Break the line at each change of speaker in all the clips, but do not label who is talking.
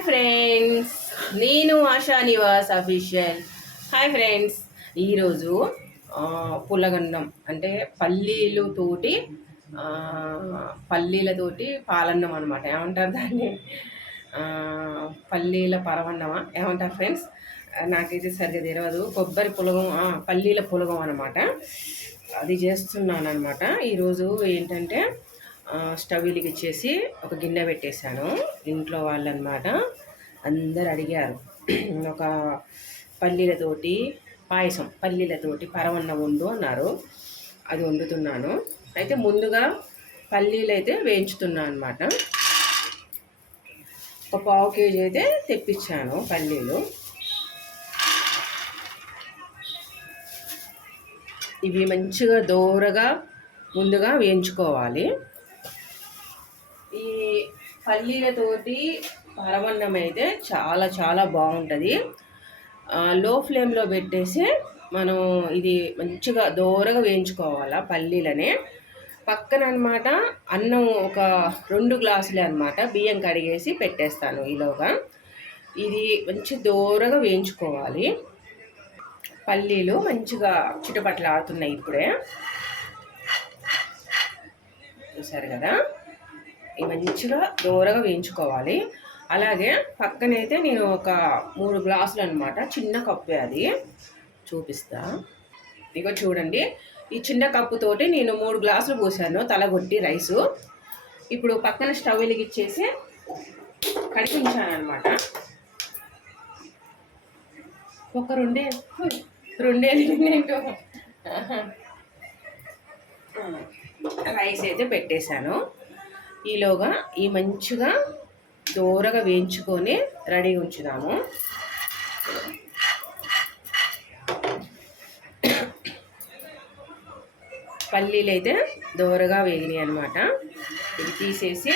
Hi friends. నేను Asha Nivas official. Hi friends. ఈరోజు పులగన్నం అంటే పల్లీలతోటి పల్లీలతోటి పాలన్నం అనమాట ఏమంటారు దాన్ని? పల్లీల పరవన్నమా? ఏమంటారు ఫ్రెండ్స్? నాకైతే సరిగ్గా తెలియదు కొబ్బరి పులగం పల్లీల పులగం అనమాట అది చేస్తున్నాను అనమాట ఈరోజు ఏంటంటే స్టవ్ వెలిగించేసి ఒక గిన్నె పెట్టేశాను. ఇంట్లో వాళ్ళనమాట అందరు అడిగారు. ఒక పల్లీలతోటి పాయసం పల్లీలతోటి పరవన్న వండు అన్నారు. అది వండుతున్నాను. అయితే ముందుగా పల్లీలు అయితే వేయించుతున్నాను అనమాట ఒక పావు కేజీ అయితే తెప్పించాను పల్లీలు. ఇవి మంచిగా దోరగా ముందుగా వేయించుకోవాలి. పల్లీలతోటి పరవన్నం అయితే చాలా చాలా బాగుంటుంది. లో ఫ్లేమ్లో పెట్టేసి మనం ఇది మంచిగా దోరగా వేయించుకోవాలా పల్లీలని. పక్కన అనమాట అన్నం ఒక రెండు గ్లాసులే అనమాట బియ్యం కడిగేసి పెట్టేస్తాను ఈలోగా. ఇది మంచి దోరగా వేయించుకోవాలి. పల్లీలు మంచిగా చుట్టుపట్ల ఆడుతున్నాయి ఇప్పుడే. చూసారు కదా? మంచిగా దూరగా వేయించుకోవాలి. అలాగే పక్కనైతే నేను ఒక మూడు గ్లాసులు అనమాట చిన్న కప్పు అది. చూపిస్తా. ఇగో చూడండి. ఈ చిన్న కప్పుతోటి నేను మూడు గ్లాసులు పోసాను తలగొట్టి రైసు. ఇప్పుడు పక్కన స్టవ్ వెలిగించేసి కడిగించాను అనమాట ఒక రెండే రెండే ఏంటో రైస్ అయితే పెట్టేశాను. ఈలోగా ఈ మంచిగా దూరగా వేయించుకొని రెడీ ఉంచుదాము. పల్లీలు అయితే దూరగా వేగినాయి అనమాట ఇవి తీసేసి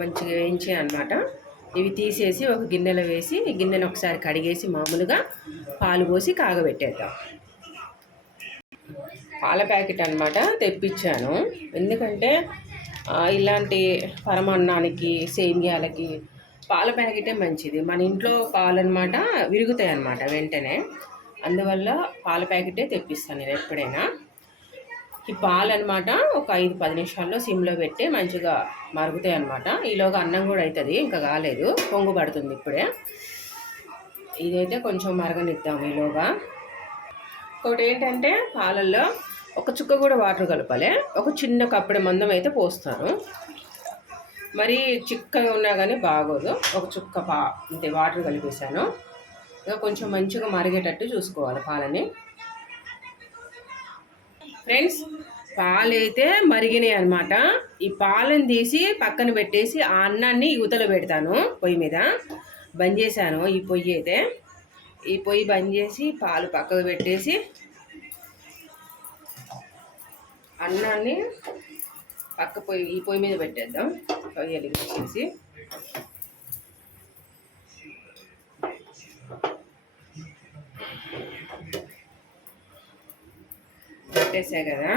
మంచిగా వేయించాయి అనమాట ఇవి తీసేసి ఒక గిన్నెలో వేసి గిన్నెను ఒకసారి కడిగేసి మామూలుగా పాలు పోసి కాగబెట్టేద్దాం. పాల ప్యాకెట్ అనమాట తెప్పించాను. ఎందుకంటే ఇలాంటి పరమాన్నానికి సేమియాలకి పాల ప్యాకెటే మంచిది. మన ఇంట్లో పాలు అనమాట విరుగుతాయి అనమాట వెంటనే. అందువల్ల పాల ప్యాకెటే తెప్పిస్తాను నేను ఎప్పుడైనా. ఈ పాలు అనమాట ఒక ఐదు పది నిమిషాల్లో సిమ్లో పెట్టి మంచిగా మరుగుతాయి అనమాట ఈలోగా అన్నం కూడా అవుతుంది ఇంకా కాలేదు. పొంగు పడుతుంది ఇప్పుడే. ఇదైతే కొంచెం మరగనిద్దాం ఈలోగా. ఇంకోటి ఏంటంటే పాలల్లో ఒక చుక్క కూడా వాటర్ కలపాలి. ఒక చిన్న కప్పడి మందం అయితే పోస్తాను. మరి చిక్కగా ఉన్నా కానీ బాగోదు. ఒక చుక్క పా అంటే వాటర్ కలిపేసాను ఇంకా కొంచెం మంచిగా మరిగేటట్టు చూసుకోవాలి పాలని. ఫ్రెండ్స్ పాలైతే మరిగినాయి అనమాట ఈ పాలను తీసి పక్కన పెట్టేసి ఆ అన్నాన్ని యువతలో పెడతాను పొయ్యి మీద. బంద్ చేశాను ఈ పొయ్యి అయితే. ఈ పొయ్యి బంద్ చేసి పాలు పక్కకు పెట్టేసి అన్నాన్ని పక్క పొయ్యి ఈ పొయ్యి మీద పెట్టేద్దాం. పొయ్యి వెలిగించేసి పెట్టేసా కదా.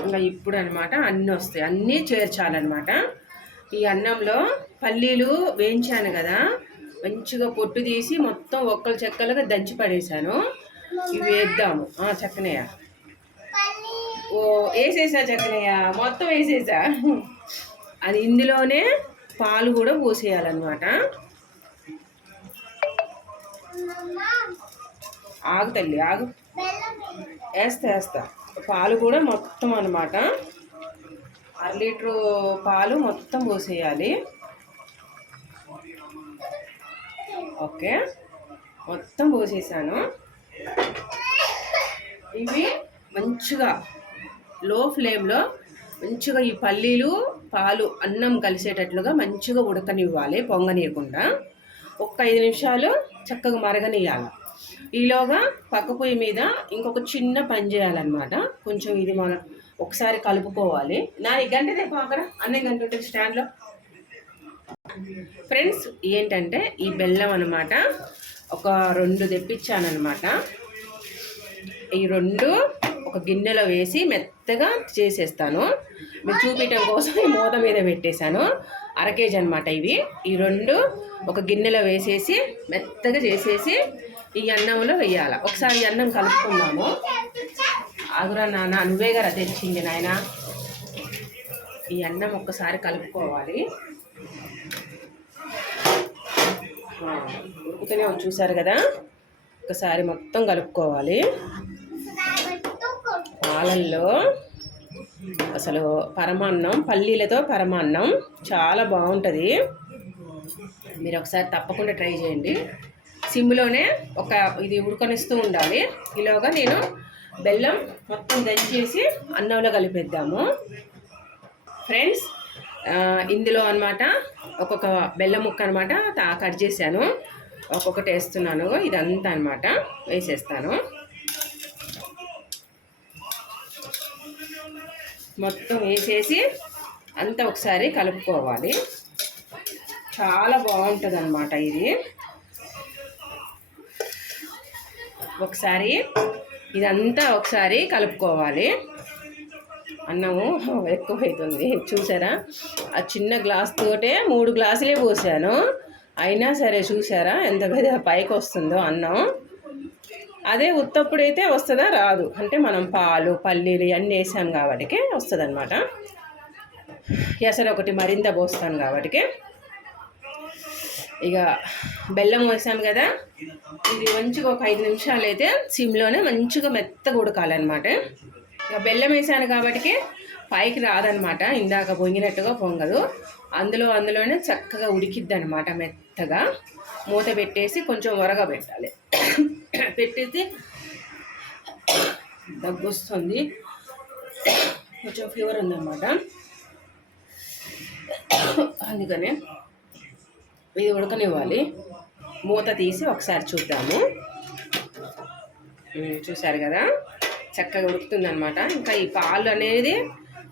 ఇంకా ఇప్పుడు అనమాట అన్నీ వస్తాయి. అన్నీ చేర్చాలన్నమాట. ఈ అన్నంలో పల్లీలు వేయించాను కదా. మంచిగా పొట్టు తీసి మొత్తం ఒక్కలు చెక్కలుగా దంచి పడేశాను ఇవి వేద్దాము. చక్కనే ఓ వేసేసా చక్కనయ్య మొత్తం వేసేసా? అది ఇందులోనే పాలు కూడా పోసేయాలన్నమాట. ఆగు తల్లి ఆగు. వేస్తా వేస్తా. పాలు కూడా మొత్తం అనమాట అర లీటరు పాలు మొత్తం పోసేయాలి. ఓకే. మొత్తం పోసేసాను. ఇవి మంచిగా లో ఫ్లేమ్లో మంచిగా ఈ పల్లీలు పాలు అన్నం కలిసేటట్లుగా మంచిగా ఉడకనివ్వాలి పొంగనీయకుండా. ఒక్క ఐదు నిమిషాలు చక్కగా మరగనియాలి. ఈలోగా పక్క పొయ్యి మీద ఇంకొక చిన్న పని చేయాలన్నమాట. కొంచెం ఇది మనం ఒకసారి కలుపుకోవాలి. నా ఈ గంట రేపు అక్కడ? అన్నం గంట ఉంటుంది స్టాండ్లో ఫ్రెండ్స్ ఏంటంటే ఈ బెల్లం అనమాట ఒక రెండు తెప్పించానమాట ఈ రెండు ఒక గిన్నెలో వేసి మెత్తగా చేసేస్తాను. మీకు చూపించడం కోసం ఈ మూత మీద పెట్టేశాను. అర కేజీ అనమాట ఇవి. ఈ రెండు ఒక గిన్నెలో వేసేసి మెత్తగా చేసేసి ఈ అన్నంలో వేయాలి. ఒకసారి ఈ అన్నం కలుపుకుందాము. ఆగురా నాన్న నువ్వే గారు తెచ్చింది నాయన. ఈ అన్నం ఒక్కసారి కలుపుకోవాలి. ఆ, ఉడుకుతూనే చూసారు కదా? ఒకసారి మొత్తం కలుపుకోవాలి. పాలల్లో అసలు పరమాన్నం పల్లీలతో పరమాన్నం చాలా బాగుంటుంది. మీరు ఒకసారి తప్పకుండా ట్రై చేయండి. సిమ్లోనే ఒక ఇది ఉడకనిస్తూ ఉండాలి. ఈలోగా నేను బెల్లం మొత్తం దంచేసి అన్నంలో కలిపేద్దాము. ఫ్రెండ్స్ ఇందులో అనమాట ఒక్కొక్క బెల్లం ముక్క అనమాట కట్ చేశాను. ఒక్కొక్కటి వేస్తున్నాను. ఇదంతా అనమాట వేసేస్తాను. మొత్తం వేసేసి అంతా ఒకసారి కలుపుకోవాలి. చాలా బాగుంటుంది అనమాట ఇది. ఒకసారి ఇదంతా ఒకసారి కలుపుకోవాలి. అన్నము ఎక్కువైతుంది. చూసారా? ఆ చిన్న గ్లాస్ తోటే మూడు గ్లాసులే పోసాను. అయినా సరే చూసారా ఎంత పెద్ద పైకి వస్తుందో అన్నం. అదే ఉత్తప్పుడు అయితే వస్తుందా రాదు. అంటే మనం పాలు పల్లీలు ఇవన్నీ వేసాం కాబట్టి వస్తుంది అనమాట ఎసరు ఒకటి మరింత పోస్తాను కాబట్టి ఇక బెల్లం వేసాం కదా. ఇది మంచిగా ఒక ఐదు నిమిషాలు అయితే సిమ్లోనే మంచిగా మెత్తగా ఉడకాలన్నమాట. ఇక బెల్లం వేసాను కాబట్టి పైకి రాదనమాట ఇందాక పొంగినట్టుగా పొంగదు. అందులో అందులోనే చక్కగా ఉడికిద్ది అనమాట మెత్తగా. మూత పెట్టేసి కొంచెం ఒరగ పెట్టాలి పెట్టితే దగ్గు వస్తుంది కొంచెం ఫీవర్ ఉందన్నమాట. అందుకనే ఇది ఉడకనివ్వాలి. మూత తీసి ఒకసారి చూద్దాము. చూసారు కదా? చక్కగా ఉడుకుతుందన్నమాట. ఇంకా ఈ పాలు అనేది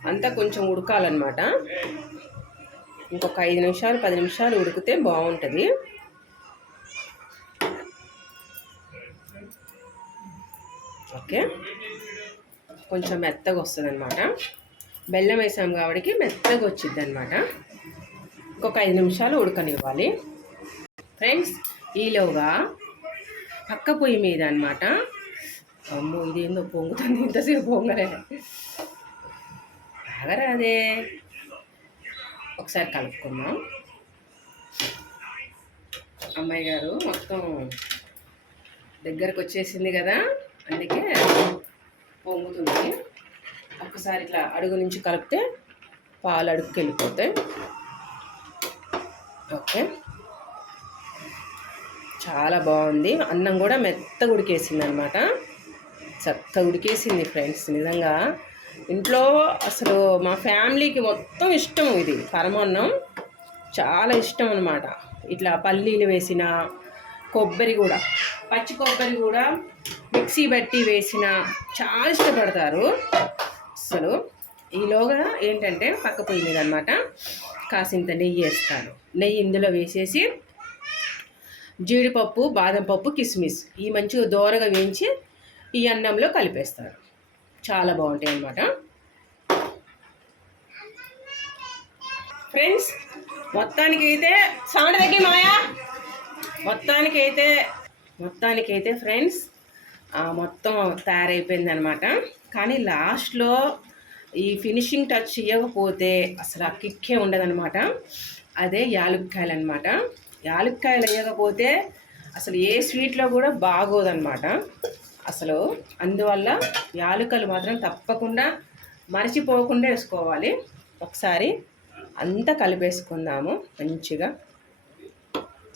అంతా కొంచెం ఉడకాలన్నమాట. ఇంకొక ఐదు నిమిషాలు పది నిమిషాలు ఉడికితే బాగుంటుంది. ఓకే. కొంచెం మెత్తగా వస్తుంది అనమాట బెల్లం వేసాం కాబట్టి మెత్తగా వచ్చింది అనమాట ఇంకొక ఐదు నిమిషాలు ఉడకనివ్వాలి. ఫ్రెండ్స్ ఈలోగా పక్క పొయ్యి మీద అనమాట అమ్మో ఇదేందో పొంగుతుంది ఇంతసేపు పొంగలే. బాగరాదే అదే ఒకసారి కలుపుకుందాం. అమ్మాయి గారు మొత్తం దగ్గరకు వచ్చేసింది కదా. అందుకే పొంగుతుంది. ఒకసారి ఇట్లా అడుగు నుంచి కలిపితే పాలు అడుగుకి వెళ్ళిపోతాయి. ఓకే. చాలా బాగుంది. అన్నం కూడా మెత్త ఉడికేసింది అనమాట చెత్త ఉడికేసింది ఫ్రెండ్స్ నిజంగా. ఇంట్లో అసలు మా ఫ్యామిలీకి మొత్తం ఇష్టం ఇది పరమాన్నం. చాలా ఇష్టం అనమాట. ఇట్లా పల్లీలు వేసిన కొబ్బరి కూడా పచ్చి కొబ్బరి కూడా మిక్సీ బట్టి వేసిన చాలా ఇష్టపడతారు. అసలు ఈలోగా ఏంటంటే పక్క పొయ్యి మీద అనమాట కాసింత నెయ్యి వేస్తాను నెయ్యి ఇందులో వేసేసి జీడిపప్పు బాదం పప్పు కిస్మిస్ ఈ మంచిగా దోరగా వేయించి ఈ అన్నంలో కలిపేస్తారు. చాలా బాగుంటాయి అన్నమాట. ఫ్రెండ్స్ మొత్తానికైతే సౌండ్ తగ్గి మాయా? మొత్తానికైతే మొత్తానికైతే ఫ్రెండ్స్ మొత్తం తయారైపోయింది అనమాట కానీ లాస్ట్లో ఈ ఫినిషింగ్ టచ్ ఇవ్వకపోతే అసలు ఆ కిక్కే ఉండదనమాట. అదే యాలుక్కాయలు అనమాట యాలుక్కాయలు వేయకపోతే అసలు ఏ స్వీట్లో కూడా బాగోదనమాట. అసలు అందువల్ల యాలుకలు మాత్రం తప్పకుండా మరచిపోకుండా వేసుకోవాలి. ఒకసారి అంతా కలిపేసుకుందాము. మంచిగా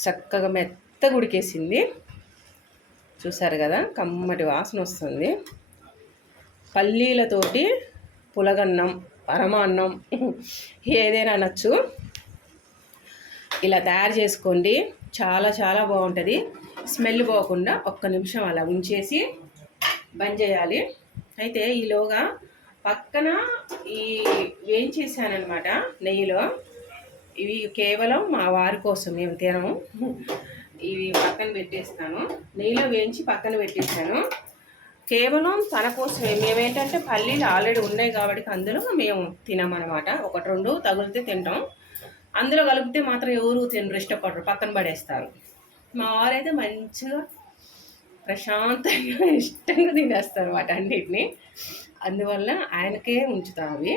చక్కగా మెత్తగా ఉడికేసింది. చూసారు కదా? కమ్మటి వాసన వస్తుంది. పల్లీలతోటి పులగన్నం పరమాన్నం ఏదైనా నచ్చు ఇలా తయారు చేసుకోండి. చాలా చాలా బాగుంటుంది. స్మెల్ పోకుండా ఒక్క నిమిషం అలా ఉంచేసి బంద్ చేయాలి. అయితే ఈలోగా పక్కన ఈ వేయించేసానమాట నెయ్యిలో. ఇవి కేవలం మా వారి కోసం మేము తినము. ఇవి పక్కన పెట్టేస్తాను. నెయ్యిలో వేయించి పక్కన పెట్టేసాను కేవలం తన కోసమే మేమేంటంటే పల్లీలు ఆల్రెడీ ఉన్నాయి కాబట్టి అందులో మేము తినమన్నమాట. ఒకటి రెండు తగిలితే తింటాం. అందులో కలిపితే మాత్రం ఎవరు తినరు ఇష్టపడరు పక్కన పడేస్తారు. మా వారైతే మంచిగా ప్రశాంతంగా ఇష్టంగా తినేస్తారు వాటి అన్నిటిని. అందువల్ల ఆయనకే ఉంచుతాం అవి.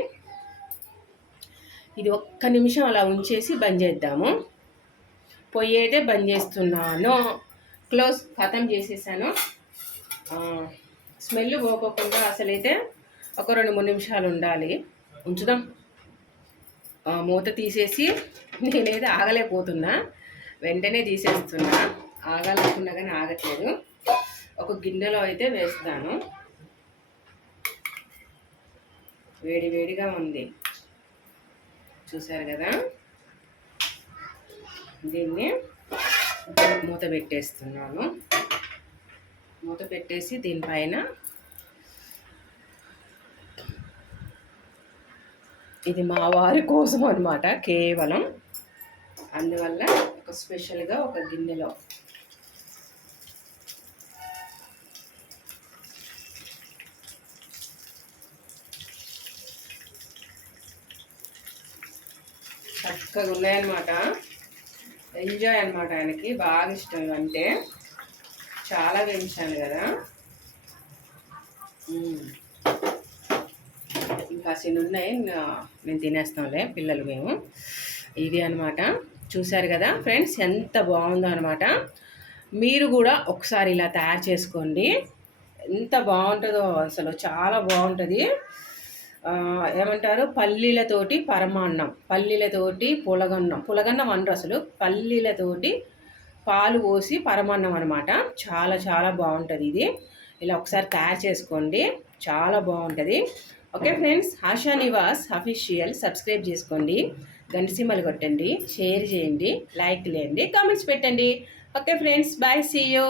ఇది ఒక్క నిమిషం అలా ఉంచేసి బంద్ చేద్దాము. పొయ్యి అయితే బంద్ చేస్తున్నాను. క్లోజ్ ఖతం చేసేసాను. స్మెల్ పోకోకుండా అసలైతే ఒక రెండు మూడు నిమిషాలు ఉండాలి. ఉంచుదాం. మూత తీసేసి నేనైతే ఆగలేకపోతున్నా. వెంటనే తీసేస్తున్నా. ఆగాలనుకున్నా కానీ ఆగట్లేదు. ఒక గిన్నెలో అయితే వేస్తాను. వేడి వేడిగా ఉంది. చూసారు కదా? దీన్ని మూత పెట్టేస్తున్నాను. మూత పెట్టేసి దీనిపైన ఇది మా వారి కోసం అనమాట కేవలం. అందువల్ల ఒక స్పెషల్గా ఒక గిన్నెలో. చక్కగా ఉన్నాయన్నమాట. ఎంజాయ్ అనమాట ఆయనకి. బాగా ఇష్టం ఇవంటే చాలా పెంచాను కదా. ఇంకా అసలు ఉన్నాయి. నేను మేము తినేస్తాంలే పిల్లలు మేము. ఇది అన్నమాట. చూశారు కదా ఫ్రెండ్స్ ఎంత బాగుందో అనమాట మీరు కూడా ఒకసారి ఇలా తయారు చేసుకోండి. ఎంత బాగుంటుందో అసలు చాలా బాగుంటుంది. ఏమంటారు? పల్లీలతోటి పరమాన్నం పల్లీలతోటి పులగన్నం. పులగన్నం అనరు అసలు. పల్లీలతోటి పాలు పోసి పరమాన్నం అనమాట. చాలా చాలా బాగుంటుంది ఇది. ఇలా ఒకసారి తయారు చేసుకోండి. చాలా బాగుంటుంది. Okay friends Asha Nivas official. Subscribe చేసుకోండి. గంటసీమలు కొట్టండి. షేర్ చేయండి. లైక్ లేండి కామెంట్స్ పెట్టండి. Okay friends bye see you.